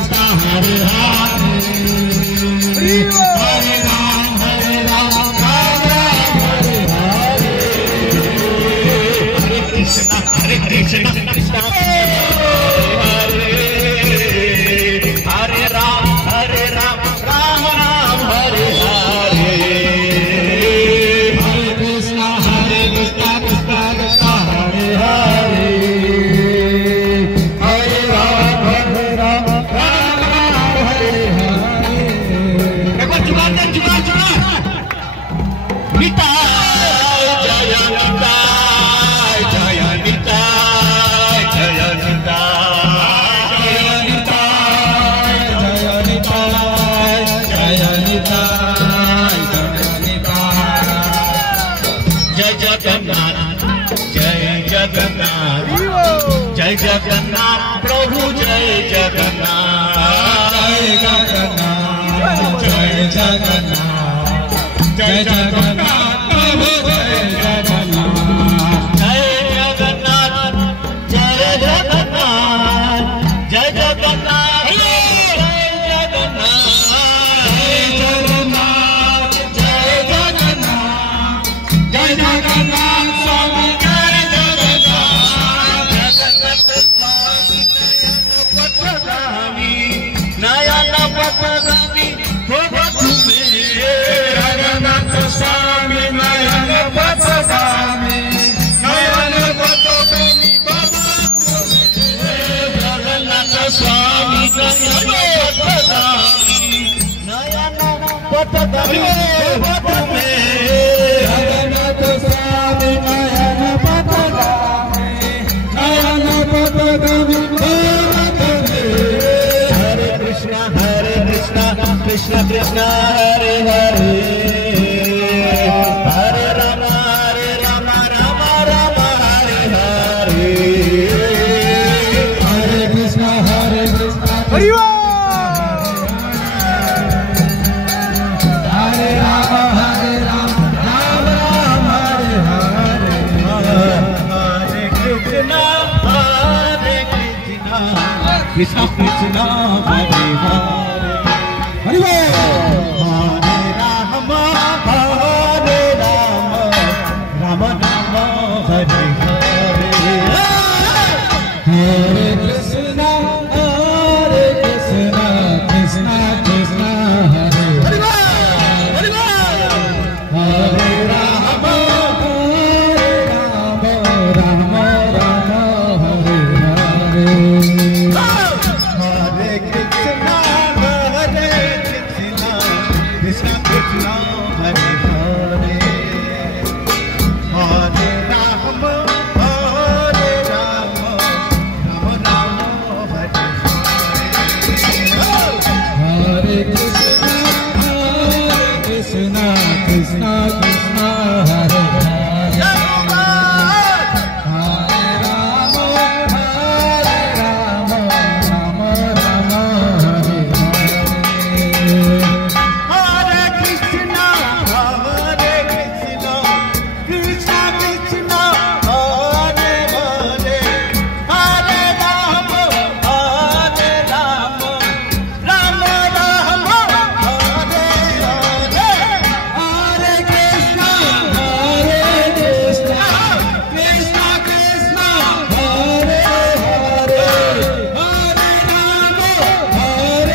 Krishna Hare Hare Hare Ram Hare Ram Ram Ram Hare Hare Hare Krishna Krishna Hare Hare Hare Ram Ram Ram Hare Hare Hare Krishna Krishna Krishna Hare Hare Hare Ram Ram Ram Hare Hare देखो जुगाड़ निताय जय निताय जय निताय जय निताय जय निताय जय निताय जय निताय जय जगन्नाथ जय जगन्नाथ जय जगन्नाथ प्रभु जय जगन्नाथ जय जगन्नाथ जय जगन्नाथ जय जगन्नाथ प्रभु जय जगन्नाथ जय जगन्नाथ जय जगन्नाथ जय जगन्नाथ जय जगन्नाथ जय जगन्नाथ स्वामी जय जगन्नाथ जगन्नाथ स्वामी नयन पथगामी प्रभु जगन्नाथ स्वामी नयन पथगामी नयन पथगामी जगन्नाथ स्वामी नयन पथगामी नयन पथगामी प्रभु जगन्नाथ स्वामी नयन पथगामी नयन पथगामी हरे कृष्णा कृष्ण कृष्ण हरे हरे हरे राम राम राम हरे हरे हरे कृष्ण हरे Ram Ram Ram Hare Hare Hare Krishna Krishna Krishna Hare Hare Hare Ram Ram Ram Hare Hare Hare Krishna Krishna Krishna Hare Hare Hare Ram Ram Ram Hare Hare Hare Krishna Krishna Krishna Hare Hare Hare Ram Ram Ram Hare Hare Krishna Krishna Krishna Hare Hare Hare Ram Ram Ram Hare Hare Krishna Krishna Krishna Hare Hare Hare Ram Ram Ram Hare Hare Hare Krishna Krishna Krishna Hare Hare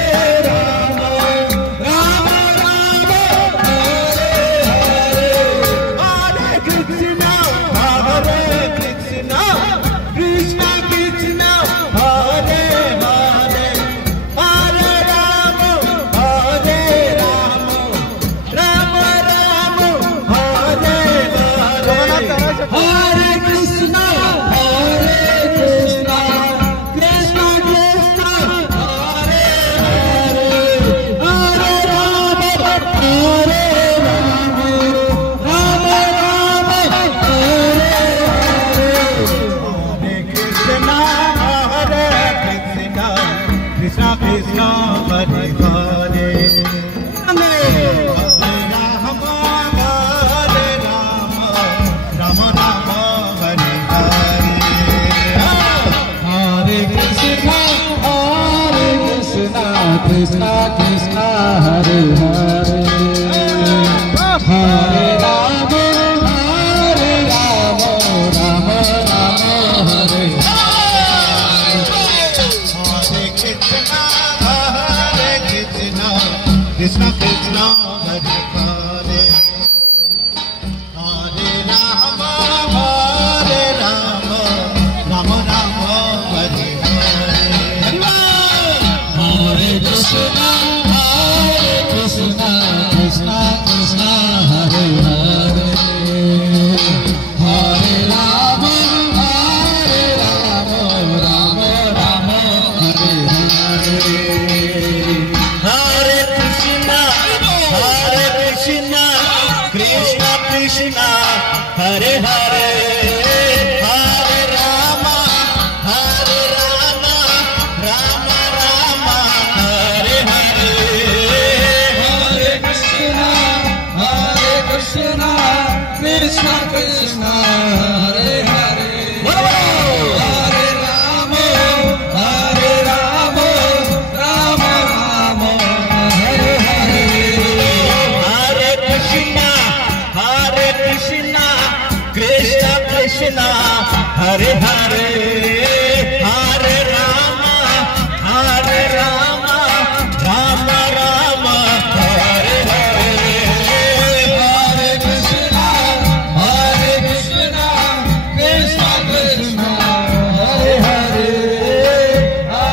Hare Ram Ram Ram Hare Hare Hare Krishna Krishna Krishna Krishna Hare Hare Hare Ram Ram Ram Hare Hare Hare Krishna Krishna Krishna Krishna Hare Hare Hare Ram Ram Ram Hare Hare Hare Krishna Krishna Krishna Hare Hare Hare Ram Ram Ram Hare Hare Hare Krishna Krishna Krishna Hare Hare Hare Rama Hare Rama Rama Rama Hare Hare Krishna Krishna Hare Hare Hare Rama Hare Rama Rama Rama Hare Hare Hare Krishna Krishna Krishna Hare Hare Hare Rama Rama Rama Hare Hare Hare Krishna Krishna Krishna Hare Hare Hare Rama Rama Rama Hare Hare Hare Krishna Krishna Krishna Hare Hare Hare Rama Rama Rama Hare Hare Hare Krishna Krishna Krishna Hare Hare Hare Rama Rama Rama Hare Hare Hare Krishna Krishna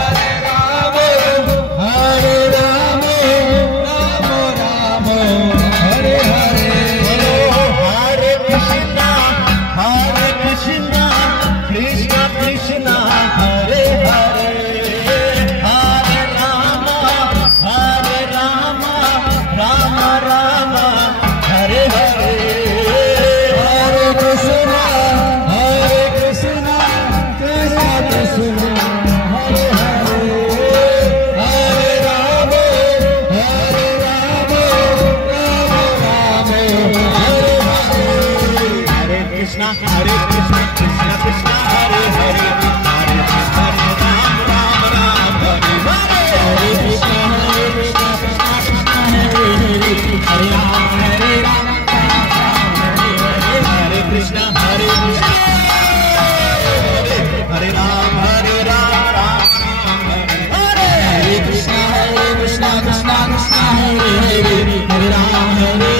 Krishna Hare Hare Hare Rama Rama Rama Hare Hare Hare Krishna Krishna Krishna Hare Hare Hare Rama Rama Rama Hare Hare Hare Krishna Krishna Krishna Hare Hare Hare Rama Rama Rama Hare Hare Hare Krishna Krishna Krishna Hare Hare Hare Krishna Ram Ram Hare Hare Krishna Krishna Hare Hare Ram Hare Ram Hare Krishna Hare Ram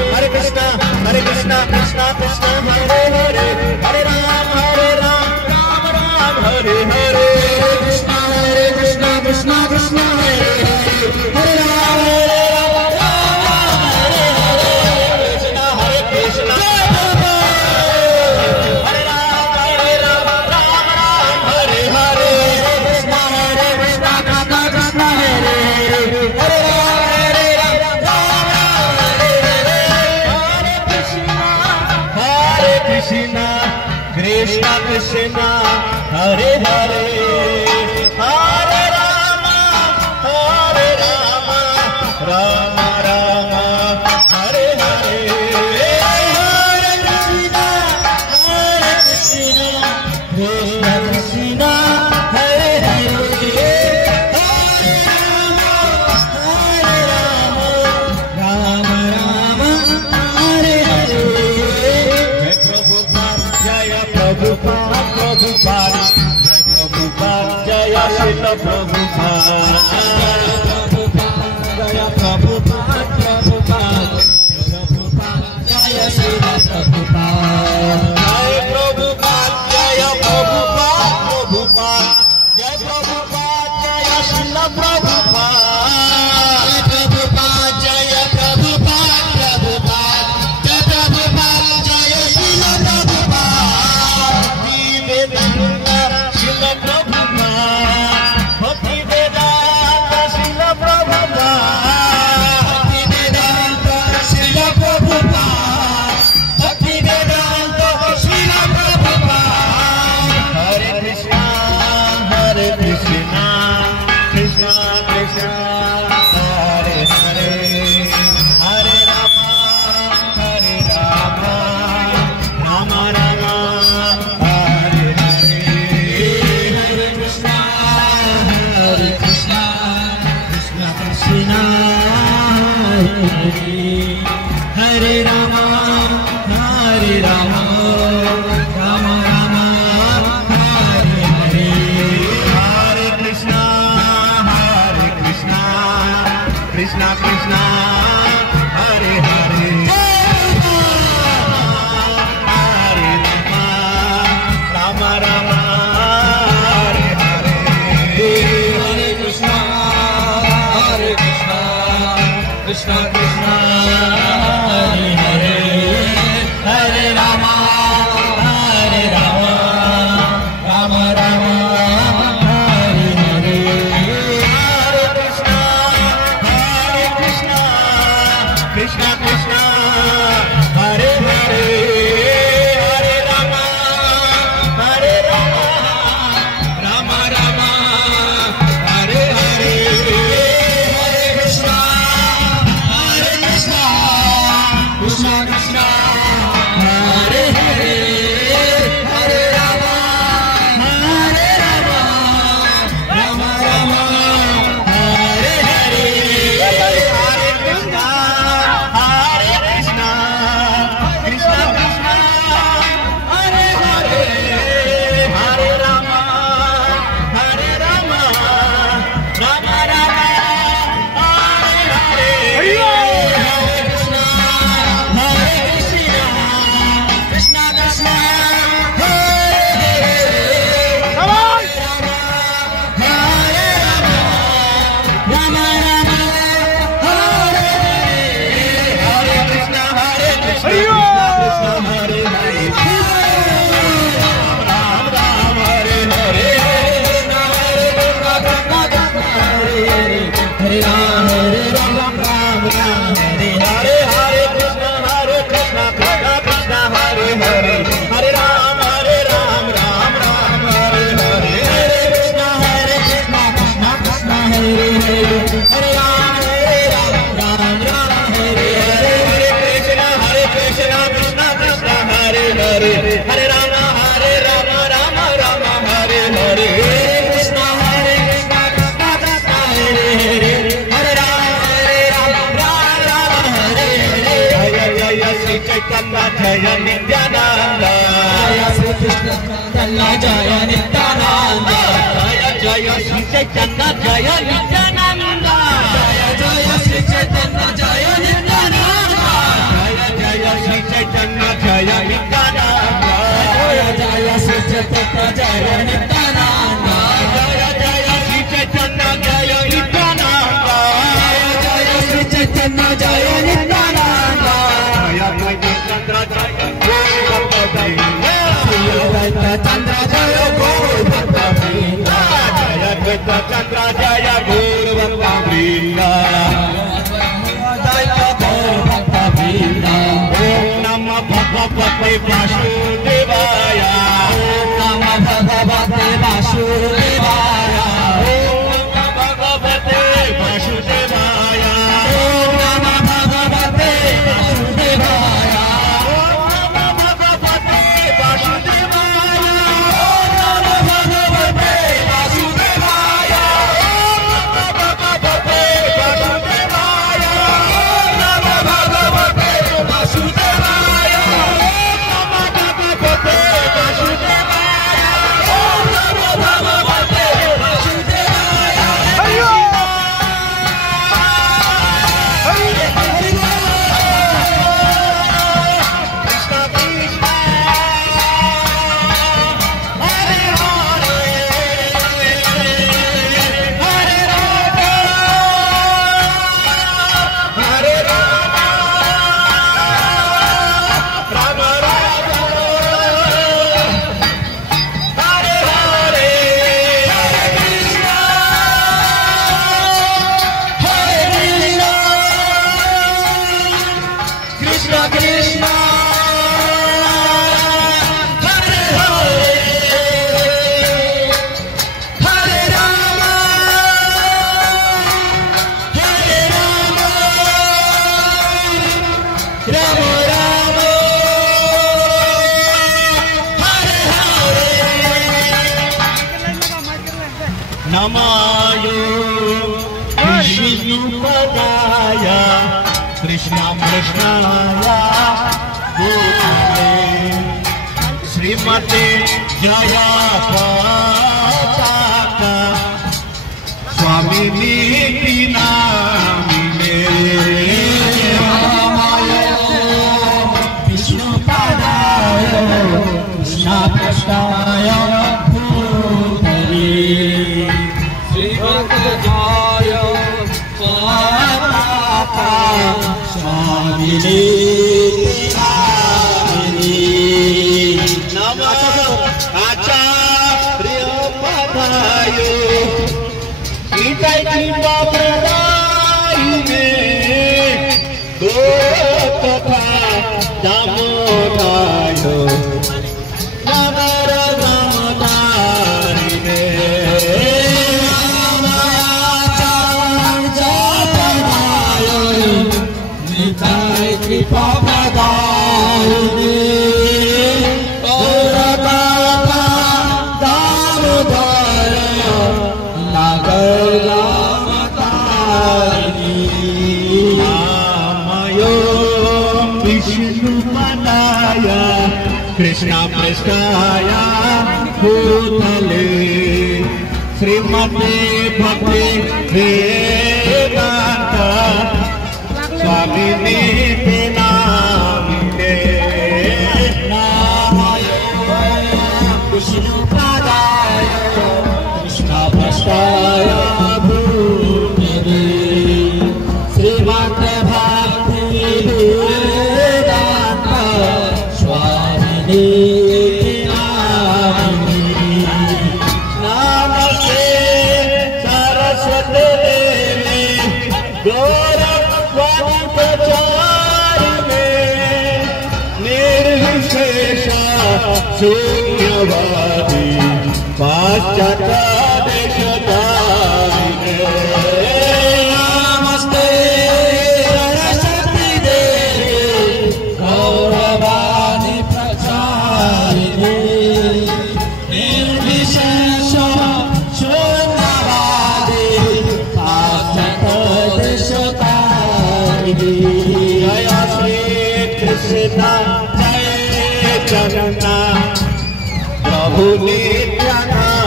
Ram Hare Hare Krishna Krishna Krishna Hare Hare Hare Ram Hare Hare Hare Krishna Krishna Krishna Hare Hare Hare Ram Ram Hare Hare Krishna Krishna Krishna Hare Hare Ram Hare Krishna Hare Ram Hare Hare Krishna Krishna Krishna Hare Hare Hare Krishna Krishna Krishna Hare Hare Hare Rama Rama Rama Hare Hare Hare Krishna Krishna Krishna Hare Hare Hare Rama Rama Rama Hare Hare Jaya Prabhupada Prabhupada Jaya Srila Prabhupada Jaya Prabhupada Prabhupada Jaya Srila Prabhupada Jaya Prabhupada Jaya Prabhupada Prabhupada Jaya Prabhupada Jaya Srila Prabhupada Prabhupada Jaya Prabhupada Prabhupada Jaya Prabhupada Jaya Srila Prabhupada Bhakti Vedanta Srila Prabhupada Bhakti Vedanta Srila Prabhupada Bhakti Vedanta Srila Prabhupada Hare Krishna Krishna Krishna Hare Hare Hare Rama Rama Rama Hare Hare Hare Krishna Hare Rama, Hare Rama, Rama Rama, Hare Hare. Hare Krishna, Krishna Krishna, Hare Hare. Hare Rama, Rama Rama, Hare Hare. Hare Krishna, Krishna Krishna, Hare Hare. Hare Rama, Rama Rama, Hare Hare. Hare Krishna, Krishna Krishna, Hare Hare. Hare Rama, Rama Rama, Hare Hare. Hare Krishna, Krishna Krishna, Hare Hare. Hare Rama, Rama Rama, Hare Hare. Hare Krishna, Krishna Krishna, Hare Hare. Hare Rama, Rama Rama, Hare Hare. Krishna Krishna, Rama Rama, Hare Hare. Hare Krishna, Krishna Hare Hare. Ram Ram, Hare Hare. Hare Ram, Ram Ram, Hare Hare. Hare Krishna, Krishna Krishna, Hare Hare. Hare Ram, Ram Ram, Hare Hare. Hare Krishna, Krishna Krishna, Hare Hare. Hare Ram, Ram Ram, Hare Hare. Hare Krishna, Krishna Krishna, Hare Hare. Hare Ram, Ram Hare Hare. Hare Krishna, Krishna Krishna, Hare Hare. Hare Ram, Ram Hare Hare. Jaya Jaya Sri Chaitanya Jaya Nityananda. Jaya Sri Krishna Chaitanya Jaya Nityananda. Jaya Jaya Sri Chaitanya Jaya Nityananda. Jaya Jaya Sri Chaitanya Jaya Nityananda. Jaya Jaya Sri Chaitanya Jaya Nityananda. Jaya Jaya Sri Chaitanya Jaya Nityananda. Jaya Jaya Sri Chaitanya Jaya Nityananda. Jaya Jaya Sri Chaitanya Jaya Nityananda. Jaya Jaya Chandra Jaya Chandra Jaya Gaur Bhakta Jaya Chandra Jaya Gaur Bhakta Jaya Gaur Bhakta Om Namah Bhagavate Vasudevaya. Om Namah Bhagavate Vasudevaya. Om Namah Bhagavate Vasudevaya. Om Namah Bhagavate Vasudevaya. Om Namah Bhagavate Vasudevaya. Om Namah Bhagavate Vasudevaya. Om Namah Bhagavate Vasudevaya. Om Namah Bhagavate Vasudevaya. Om Namah Bhagavate Vasudevaya. Om Namah Bhagavate Vasudevaya. Krishna Krishna, Hare Hare. Hare Rama, Hare Rama, Rama Rama, Hare Hare. Hare Krishna, Krishna Krishna, Hare Hare. Hare Rama, Rama Rama, Hare Hare. Namayo Vishnu Padaya Krishna Krishnaya Bhutale Srimate Jaya Pataka Swami Niti Namine Vishnu Padaya Krishna Krishnaya Bhutale Srimate Jaya Pataka Swami Niti Nama Acharya Padayo Nitai Kripa Pradayine Gopatha Damodayo Namara Damodarine Nitai Kripa Pradayine Krishna Prestaya Bhutale Srimate Bhakti Vedanta Swami Niti Namine Vishnu Padaya Krishna Prestaya Bhutale Srimate Bhakti Vedanta Swami Niti Namaste Saraswati Devi Gauravani Pracharine Nirvishesha Shunyavadi Paschata Deshadarine Namaste Saraswati Devi Gauravani Pracharine Nirvishesha Shunyavadi Paschata Deshadarine Jaya Shri Krishna Jaya Chaitanya Prabhu Nityananda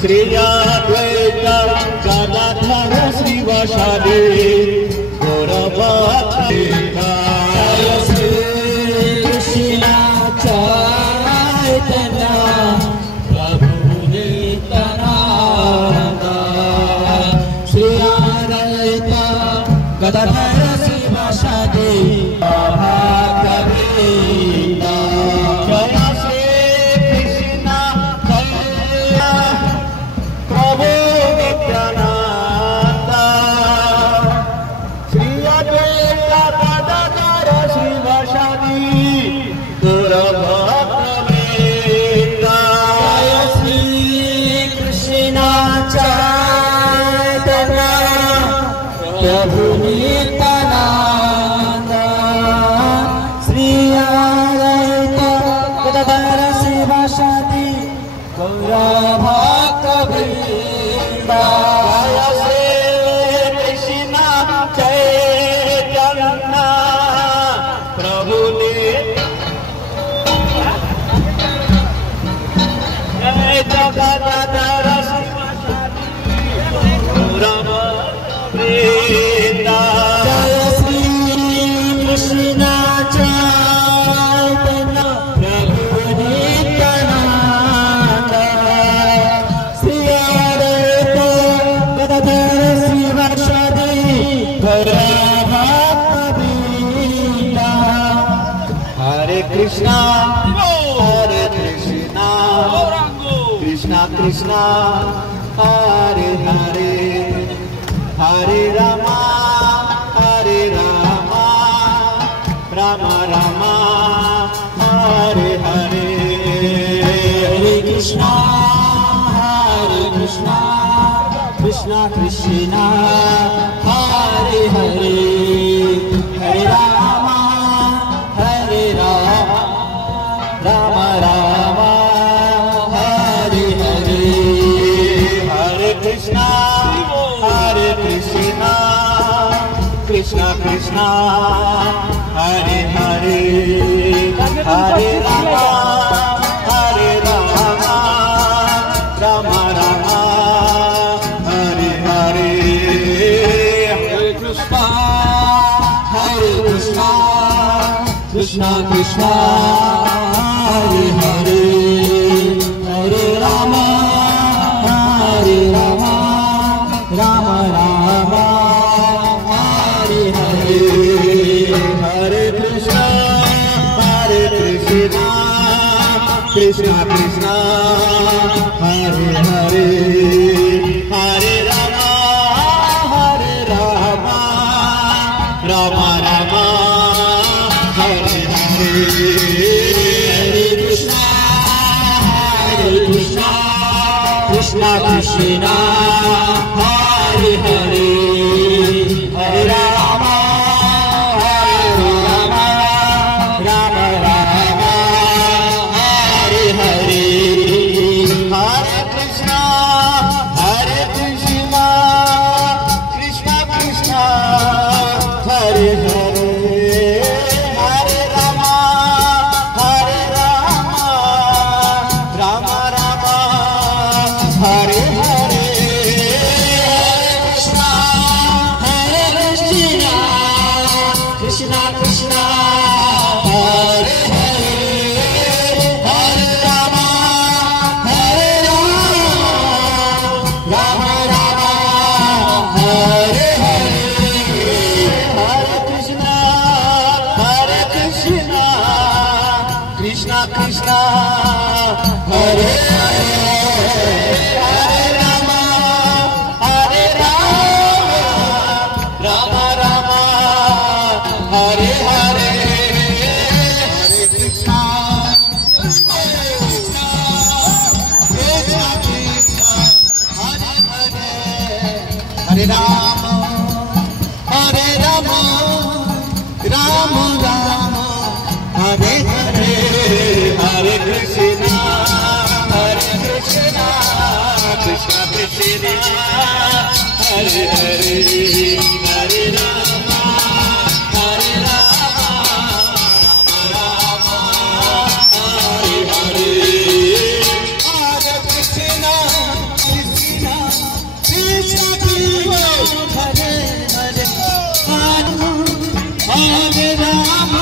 Shri Advaita Gadadhara Srivasadi Gaurabhakti Jaya Shri Krishna Chaitanya Prabhu Nityananda Shri Advaita Gadadhara Srivasadi Gaurabhakti Jaya Shri Krishna Jaya Prabhu Nityananda Shri Advaita Gadadhara Srivasadi Gaurabhakti Jaya Shri Krishna Chaitanya Prabhu Nityananda Shri Advaita Gadadhara Srivasadi Gaurabhakti Jaya Shri Krishna Chaitanya Prabhu Nityananda Gadadhara Jaya Shri Krishna Chaitanya Prabhu Nityananda Shri Advaita Gadadhara Srivasadi Gaurabhakti Hare Krishna Krishna Krishna Hare Hare Hare Rama Rama Rama Hare Hare Hare Krishna Krishna Krishna Hare Hare Hare Rama Rama Rama Hare Hare Hare Krishna Krishna, Hare Hare, Hare Rama, Hare Rama, Rama Rama, Hare Hare, Hare Krishna, Krishna Krishna, Hare Hare, Hare Rama, Hare Rama, Rama Rama, Hare Hare, Hare Krishna, Krishna Krishna, Hare Hare, Hare Rama, Hare Rama, Rama Rama, Hare Hare, Hare Krishna, Krishna Krishna, Hare Hare, Hare Rama, Hare Rama, Rama Rama, Hare Hare, Hare Krishna, Krishna Krishna, Hare Hare, Hare Rama, Hare Rama, Rama Rama, Hare Hare, Hare Krishna, Krishna Krishna, Hare Hare, Hare Rama, Hare Rama, Rama Rama, Hare Hare, Hare Krishna, Krishna Krishna, Hare Hare, Hare Rama, Hare Rama, Rama Rama, Hare Hare, Hare Krishna, Krishna Krishna, Hare Hare, Hare Rama, Hare Rama, Rama Rama, Hare Hare, Hare Krishna, Krishna Krishna, Hare Hare, Hare Rama, Hare Rama, Rama, Hare Hare, Hare Krishna, Krishna Krishna, Hare Hare, Hare Rama, Rama Rama, Hare Hare, Hare Krishna, Krishna Krishna, Hare Hare, Hare Rama, Hare Rama,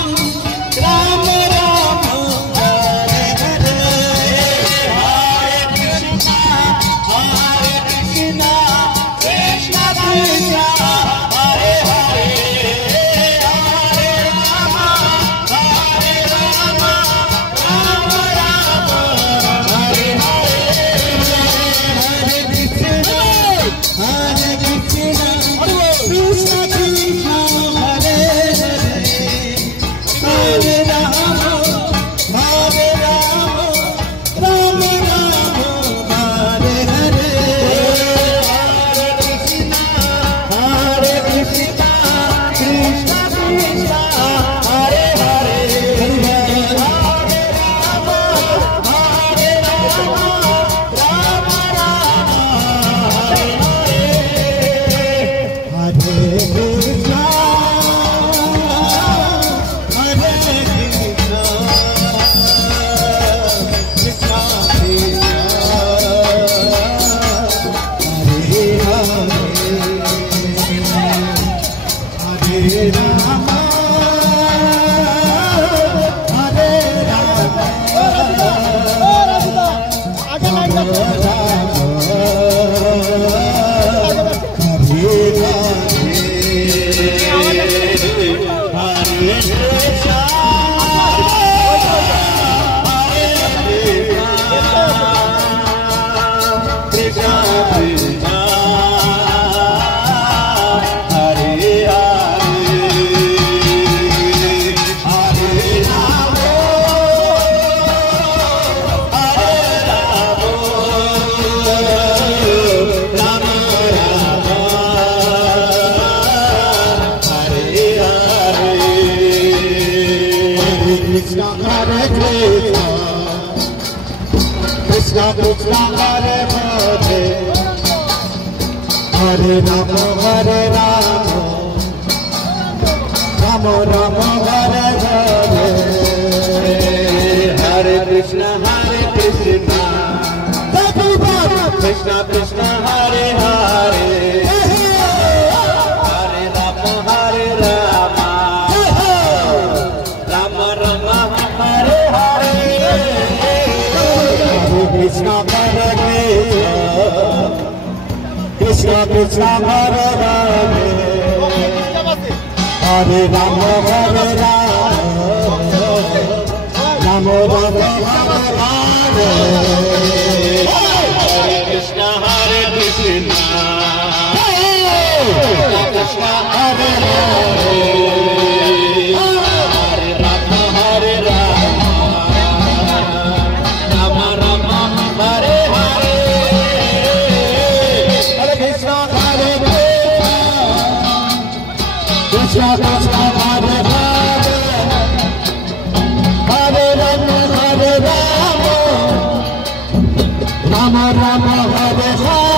Rama Rama, Hare Hare, Hare Krishna, Krishna Krishna, Hare Hare, Hare Rama, Hare Rama, Rama Rama, Hare Hare, Hare Krishna, Krishna Krishna, Hare Hare, Hare Rama, Hare Rama, Rama Rama, Hare Hare, Hare Krishna, Hare Krishna, Krishna Krishna, Hare Hare, Hare Rama, Hare Rama, Krishna, Hare Krishna, Krishna Krishna, Hare Hare, Hare Rama, Hare Rama, Ram Ram Hare Hare Hare Krishna Krishna Krishna Hare Hare Hare Rama Hare Rama Rama Rama Hare Hare Hare Krishna Hare Krishna Krishna Hare Hare Hare Rama Hare Rama Rama Rama Hare Hare Krishna Hare Krishna Krishna Hare Hare Hare Rama Hare Rama Rama Rama Hare Hare Hare Krishna Hare Krishna Krishna Hare Hare Hare Rama Hare Rama Rama Rama Hare Hare